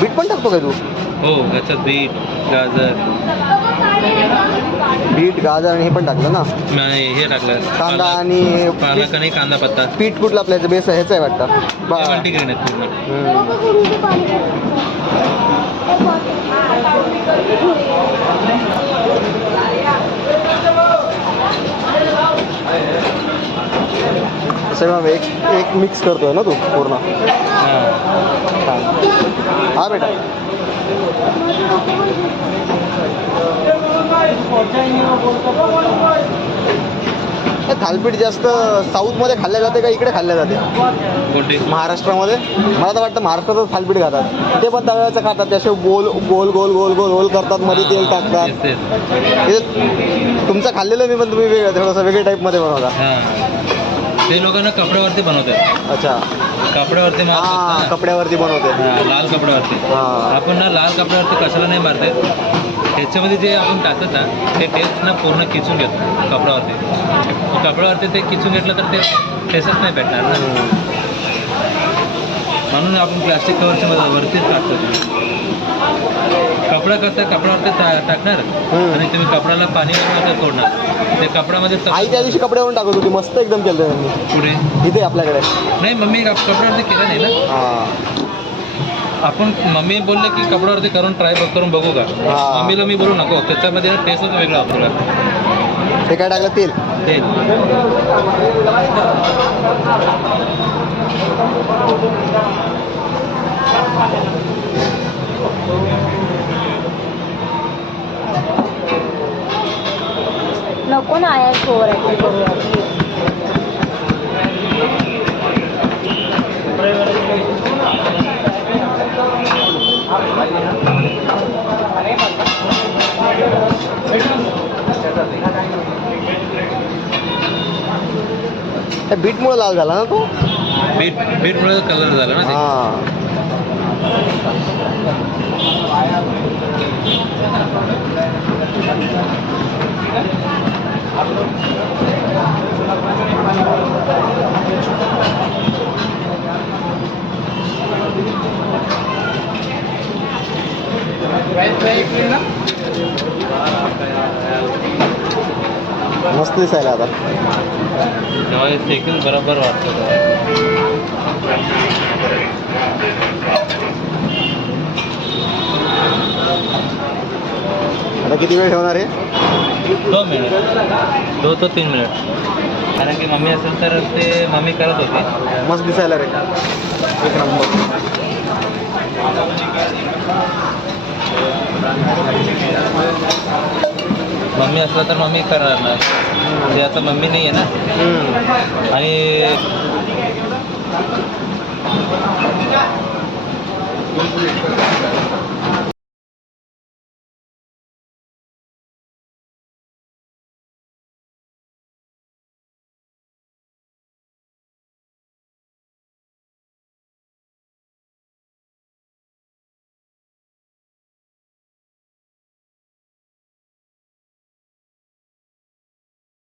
Bit पण टाकतो काय तू? हो, याच्यात बीट, गाजर, बीट, गाजर आणि हे पण टाकलं ना? नाही हे टाकलं कांदा आणि पालक आणि कांदा पत्ता. पीठ कुठलं आपल्याचं बेस आहे ह्याचं आहे वाटतं. मल्टीग्रेन आहेत पूर्ण. सगळं एक मिक्स करतोय ना तू पूर्ण? हा बेटा. थालीपीठ जास्त साऊथमध्ये खाल्ल्या जाते का इकडे खाल्ल्या जाते? महाराष्ट्रामध्ये? मला तर वाटतं महाराष्ट्रातच थालीपीठ खातात. ते पण तव्याचं खातात, त्याशिवाय गोल गोल गोल गोल गोल गोल करतात, मध्ये तेल टाकतात. तुमचं खाल्लेलं मी, पण तुम्ही वेगळं थोडंसं वेगळ्या टाईपमध्ये बनवता. ते लोकांना कपड्यावरती बनवतात. अच्छा, कपड्यावरती मारतात. कपड्यावरती बनवते. लाल कपड्यावरती. आपण ना लाल कपड्यावरती कशाला नाही मारते, ह्याच्यामध्ये जे आपण टाकत ना ते टेस्ट ना पूर्ण किचून घेतो कपड्यावरती. कपड्यावरती ते किचून घेतलं तर ते टेस्टच नाही भेटणार ना. म्हणून आपण प्लास्टिक कवरच्या वरतीच टाकतो. कपडा कसं कपड्यावरती टाकणार आणि तुम्ही कपड्याला पाणी सोडणार. ते कपड्यामध्ये आई त्या दिवशी कपड्यावरून टाकत होती, मस्त एकदम केलं त्यांनी. पुढे इथे आपल्याकडे नाही, मम्मी कपड्यावरती केलं नाही ना. आपण मम्मी बोलले की कपड्यावरती करून ट्राय करून बघू का. मम्मीला मी बोलू नको, त्याच्यामध्ये टेस्टच वेगळा आपल्याला. ते काय टाकलं? तेल. नको ना यार, ओव्हर ॲक्टिंग करूया. बीटमुळे लाल झाला ना तो? बीटमुळे कलर झाला ना. मस्त दिसायला आता. देखील बरोबर वाटतं. आता किती वेळ ठेवणार आहे? 2 मिनिट, 2 ते 3 मिनिट. कारण की मम्मी असेल तर ते मम्मी करत होती. मस्त दिसायला रे, एक नंबर. मम्मी असलं तर मम्मी करणार ना, म्हणजे आता मम्मी नाही आहे ना. आणि